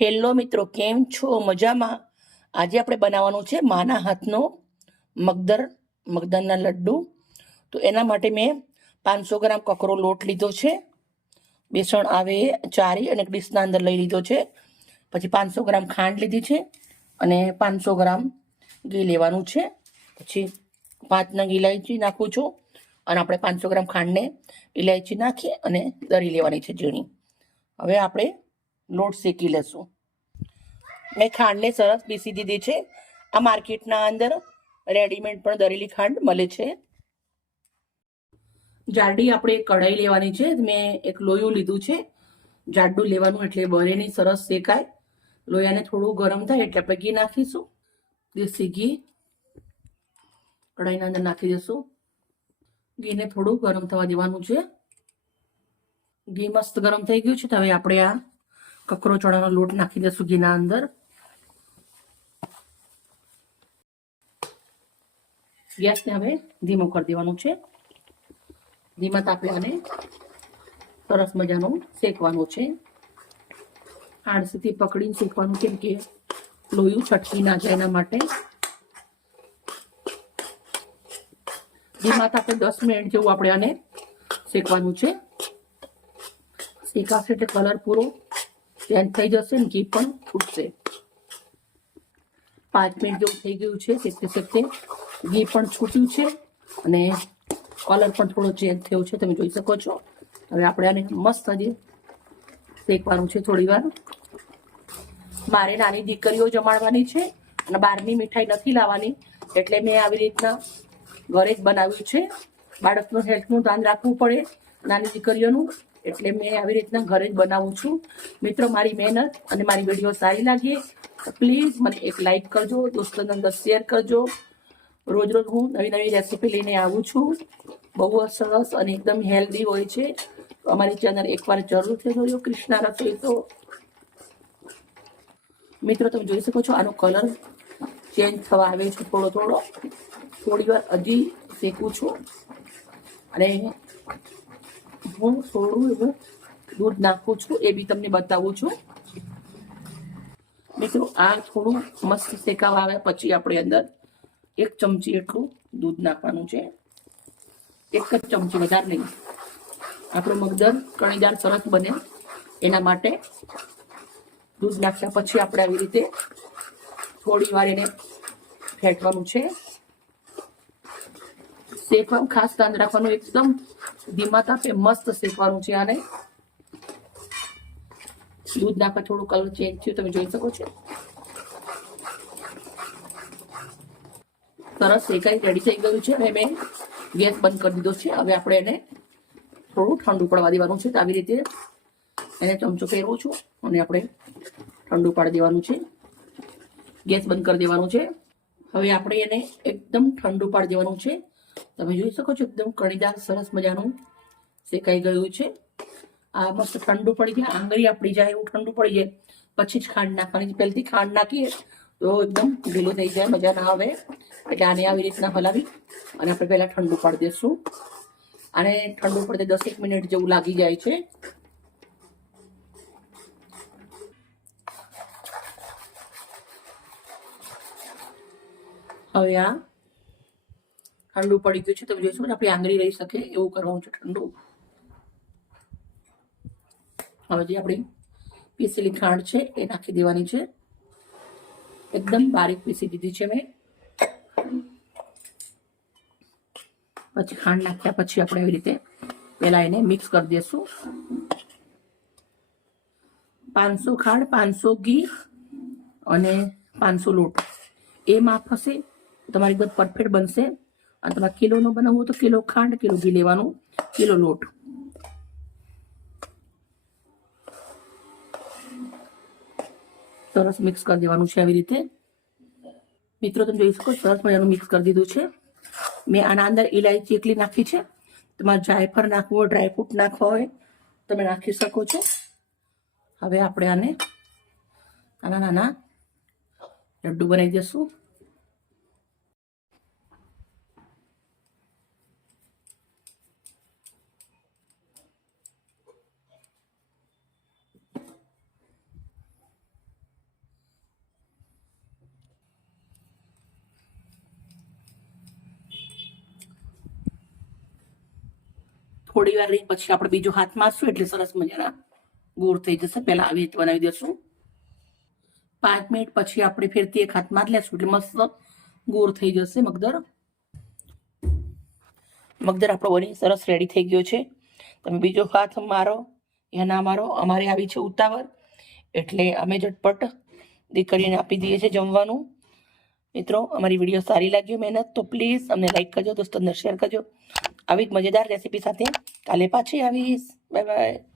Hello મિત્રો, કેમ છો? મજામાં? આજે આપણે બનાવવાનું છે માના હાથનો મગદળના લડ્ડુ. તો એના માટે મેં 500 ગ્રામ કકરો લોટ લીધો છે. બેસણ આવે ચારી અને ડીશના અંદર લઈ લીધો છે. પછી 500 ગ્રામ ખાંડ લીધી છે અને 500 ગ્રામ ઘી લેવાનું છે. પછી 5 નંગ ઇલાયચી નાખું છું અને આપણે 500 ગ્રામ ખાંડને ઇલાયચી નાખી અને દળી લેવાની છે ઝીણી. હવે આપણે લોટ શેકી લેશું. મેં ખાંડને સરસ પીસી દીધી છે. આ માર્કેટના અંદર રેડીમેડ પણ દરેલી ખાંડ મળે છે. જાડી આપણે કઢાઈ લેવાની છે. મેં એક લોયું લીધું છે. જાડું લેવાનું એટલે બરેની સરસ શેકાય. લોયાને થોડું ગરમ થાય એટલે આપણે ઘી નાખીશું. દેશી ઘી કઢાઈના અંદર નાખી દઈશું. ઘીને થોડું ગરમ થવા દેવાનું છે. ઘી મસ્ત ગરમ થઈ ગયું છે. તો હવે આપણે આ કકરો ચણાનો લોટ નાખી દઈશું ઘીના અંદર. ગેસને હવે ધીમો કરી દેવાનું છે. ધીમા તાપે આને સરસ મજાનું શેકવાનું છે. આડસીથી પકડીને શેકવાનું, કેમ કે લોયું છટકી ના જાય એના માટે. ધીમા તાપે 10 મિનિટ જેવું આપણે આને શેકવાનું છે. શેકાશે એટલે કલર પૂરો ચેન્જ થઈ જશે ને ઘી પણ છૂટશે. 5 મિનિટ જેવું થઈ ગયું છે. શેકતે શેકતે ઘી પણ છૂટ્યું છે અને કલર પણ થોડો ચેન્જ થયો છે, તમે જોઈ શકો છો. હવે આપણે આને મસ્ત હજી શેકવાનું છે થોડી વાર. મારે નાની દીકરીઓ જમાડવાની છે અને બહારની મીઠાઈ નથી લાવવાની, એટલે મેં આવી રીતના ઘરે જ બનાવ્યું છે. બાળકનું હેલ્થનું ધ્યાન રાખવું પડે નાની દીકરીઓનું, એટલે મેં આવી રીતના ઘરે જ બનાવું છું. મિત્રો, મારી મહેનત અને મારી વિડીયો સારી લાગે તો પ્લીઝ મને એક લાઈક કરજો, દોસ્તોને અંદર શેર કરજો. રોજ રોજ હું નવી નવી રેસીપી લઈને આવું છું. બહુ સરસ અને એકદમ હેલ્ધી હોય છે. તો અમારી ચેનલ એકવાર જરૂરથી જોજો, કૃષ્ણા રસોઈ. તો મિત્રો, તમે જોઈ શકો છો આનો કલર ચેન્જ થવા આવે છે થોડો થોડો. થોડી વાર હજી શેકું છું અને હું થોડું એવું દૂધ નાખું છું, એ બી તમને બતાવું છું. મિત્રો, આ થોડું મસ્ત શેકાવા આવે પછી આપણે અંદર 1 ચમચી એટલું દૂધ નાખવાનું છે. 1 જ ચમચી, વધારે નહીં. આપણું મગદળ કણીદાર સરસ બને એના માટે દૂધ નાખ્યા પછી આપણે આવી રીતે થોડી વાર એને ફેટવાનું છે. શેકવાનું ખાસ ધ્યાન રાખવાનું, એકદમ ધીમા તાપે મસ્ત શેકવાનું છે આને. દૂધ નાખવા થોડું કલર ચેન્જ થયું, તમે જોઈ શકો છો. સરસ શેકાઈ રેડી થઈ ગયું છે. હવે મેં ગેસ બંધ કરી દીધો છે. હવે આપણે એને થોડું ઠંડુ પડવા દેવાનું છે. તો આવી રીતે એને ચમચો ફેરવું છું અને આપણે ઠંડુ પાડી દેવાનું છે. ગેસ બંધ કરી દેવાનું છે. હવે આપણે એને એકદમ ઠંડુ પાડી દેવાનું છે. તમે જોઈ શકો છો એકદમ કણીદાર સરસ મજાનું શેકાઈ ગયું છે. આ મસ્ત ઠંડુ પડી જાય, આંગળી આપણી જાય એવું ઠંડુ પડી જાય પછી જ ખાંડ નાખવાની. પહેલથી ખાંડ નાખીએ તો એકદમ ઢીલું થઈ જાય, મજા ના આવે. એટલે આને આવી રીતના હલાવી અને આપણે પહેલા ઠંડુ પાડી દઈશું. આને ઠંડુ પડતે 10 મિનિટ જેવું લાગી જાય છે. હવે આ ઠંડુ પડી ગયું છે. તમે જોઈશું ને આપણી આંગળી રહી શકે એવું કરવાનું છે ઠંડુ. હવે જે આપણી પીસેલી ખાંડ છે એ નાખી દેવાની છે. એકદમ બારીક પીસી દીધી છે મેં. પછી ખાંડ નાખ્યા પછી આપણે આવી રીતે પહેલા એને મિક્સ કરી દઈશું. 500 ખાંડ, 500 ઘી અને 500 લોટ, એ માપ હશે તમારી બધું પરફેક્ટ બનશે. અને તમારે કિલોનો બનાવવું તો કિલો ખાંડ, કિલો ઘી લેવાનું, કિલો લોટ. સરસ મિક્સ કરી દેવાનું છે આવી રીતે. મિત્રો, તમે જોઈ શકો સરસ મજાનું મિક્સ કરી દીધું છે. મેં આના અંદર ઇલાયચી એકલી નાખી છે. તમારે જાયફળ નાખવું હોય, ડ્રાયફ્રૂટ નાખવા હોય તમે નાખી શકો છો. હવે આપણે આને નાના નાના લડ્ડુ બનાવી દઈશું. થોડી વાર રહી પછી આપણે બીજો હાથ મારશું એટલે સરસ મજાના ગોળ થઈ જશે. પહેલા આવી રીતે બનાવી દેશું. 5 મિનિટ પછી આપણે ફેરથી એક હાથ મારી લેશું એટલે મસ્ત ગોળ થઈ જશે મગદર. મગદર આપણો બની સરસ રેડી થઈ ગયો છે. તમે બીજો હાથ મારો યા ના મારો, અમારે આવી છે ઉતાવળ એટલે અમે ઝટપટ દીકરીને આપી દઈએ છીએ જમવાનું. મિત્રો, અમારી વિડીયો સારી લાગી મહેનત તો પ્લીઝ અમને લાઈક કરજો, દોસ્તોને શેર કરજો. આવી જ મજેદાર રેસીપી સાથે કાલે પાછી આવીશ. Bye bye.